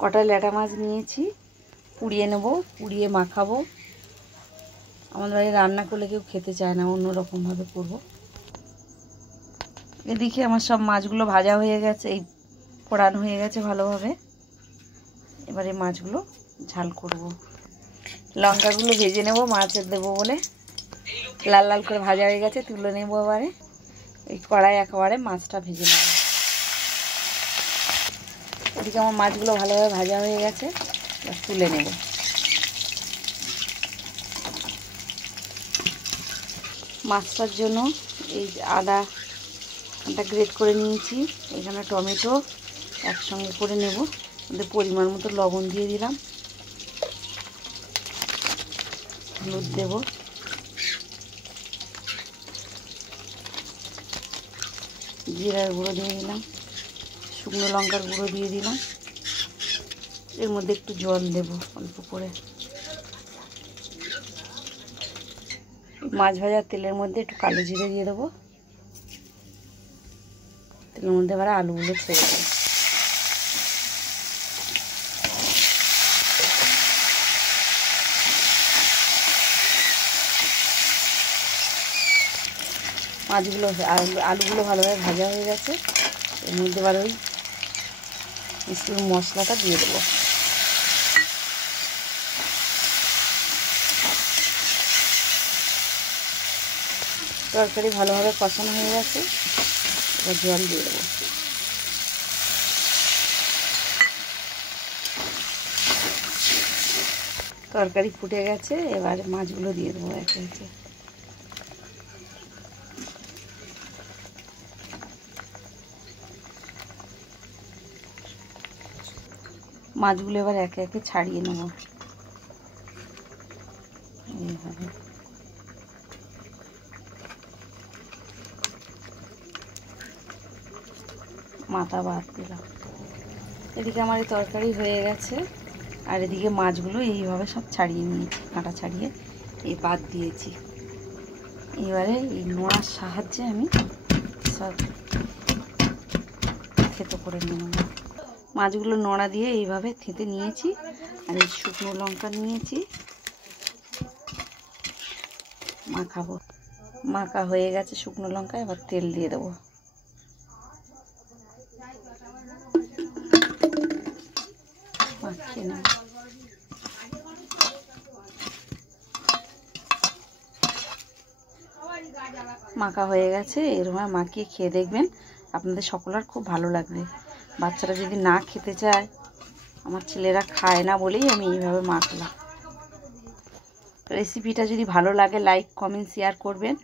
কটা ল্যাটা মাছ নিয়েছি, পুড়িয়ে নেব, পুড়িয়ে মাখাবো। আমাদের বাড়ি রান্না করলে কেউ খেতে চায় না, অন্যরকমভাবে করব। এদিকে আমার সব মাছগুলো ভাজা হয়ে গেছে, এই পোড়ানো হয়ে গেছে ভালোভাবে। এবারে মাছগুলো ঝাল করব। লঙ্কাগুলো ভেজে নেব মাছের দেবো বলে, লাল লাল করে ভাজা হয়ে গেছে, তুলে নেবো। এবারে এই কড়াই একেবারে মাছটা ভেজে নেব। এদিকে আমার মাছগুলো ভালোভাবে ভাজা হয়ে গেছে, এবার তুলে নেব। মাছটার জন্য এই আদাটা গ্রেট করে নিয়েছি, এখানে টমেটো একসঙ্গে করে নেব। পরিমাণ মতো লবণ দিয়ে দিলাম, হলুদ দেব, জিরার গুঁড়ো দিয়ে দিলাম, শুকনো লঙ্কার গুঁড়ো দিয়ে দিলাম। এর মধ্যে একটু জল দেব অল্প করে। মাছ ভাজার তেলের মধ্যে একটু কালো জিরে দিয়ে দেবো। তেলের মধ্যে এবার আলুগুলো ছেড়ে দেবো। আলুগুলো ভালোভাবে ভাজা হয়ে গেছে। এর মধ্যে এবার ওই মশলাটা দিয়ে দেবো। তরকারি ভালোভাবে কষানো হয়ে গেছে, এবার জল দিয়ে দেবো। তরকারি ফুটে গেছে, এবার মাছগুলো দিয়ে দেবো একে একে। মাছগুলো এবার একে একে ছাড়িয়ে নেব এইভাবে। মাথা বাদ দিলাম। এদিকে আমার এই তরকারি হয়ে গেছে, আর এদিকে মাছগুলো এইভাবে সব ছাড়িয়ে নিয়েছি, কাঁটা ছাড়িয়ে এই বাদ দিয়েছি। এবারে এই নোড়ার সাহায্যে আমি সব থেতো করে নেব। মাছগুলো নোড়া দিয়ে এইভাবে থেঁতে নিয়েছি, আর এই শুকনো লঙ্কা নিয়েছি, মাখাবো। মাখা হয়ে গেছে শুকনো লঙ্কা, এবার তেল দিয়ে দেবো। মাখিয়ে নেব। মাখা হয়ে গেছে, এরকম মাখিয়ে খেয়ে দেখবেন, আপনাদের সকলের খুব ভালো লাগবে। বাচ্চারা যদি না খেতে চায়, আমার ছেলেরা খায় না বলেই আমি এইভাবে মাখলাম। রেসিপিটা যদি ভালো লাগে লাইক কমেন্ট শেয়ার করবেন।